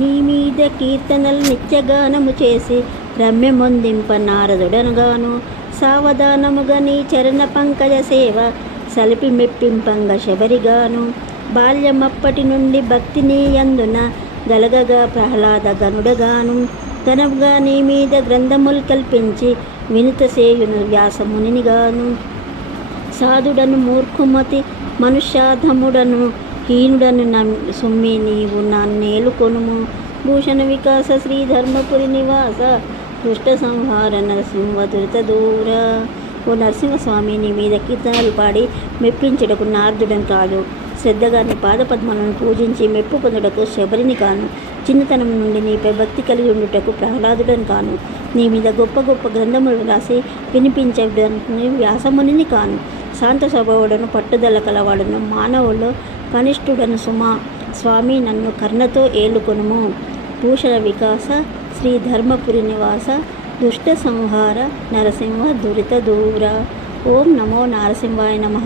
నీ మీద కీర్తనలు నిత్యగానము చేసి రమ్యమొందింప నారదుడనగాను సావధానముగా నీ చరణ పంకజ సేవ సలిపి మెప్పింపంగ శబరిగాను బాల్యమప్పటి నుండి భక్తిని యందున గలగగా ప్రహ్లాద గనుడగాను ఘనముగా నీ మీద గ్రంథములు కల్పించి వినుత సేయును వ్యాసమునిగాను సాధుడను మూర్ఖుమతి మనుష్యాధముడను హీనుడను సుమ్మి నీవు నన్నేలుకొనుము భూషణ వికాస శ్రీధర్మపురి నివాస దుష్ట సంహార నరసింహ దురిత దూర. ఓ నరసింహస్వామి, నీ మీద కీర్తనలు పాడి మెప్పించుటకు నారదుడని కాదు, శ్రద్ధగా నీ పాదపద్మలను పూజించి మెప్పు పొందుటకు శబరిని కాను, చిన్నతనం నుండి నీపై భక్తి కలిగి ఉండుటకు ప్రహ్లాదుడని కాను, నీ మీద గొప్ప గొప్ప గ్రంథములు రాసి వినిపించడానికి వ్యాసమునిని కాను, శాంత స్వభావుడను పట్టుదల కలవాడను మానవుల్లో కనిష్ఠుడను సుమా. స్వామి, నన్ను కర్ణతో ఏలుకొనుము. భూషణ వికాస శ్రీ ధర్మపురి నివాస దుష్ట సంహార నరసింహ దురిత దూర. ఓం నమో నారసింహాయ నమః.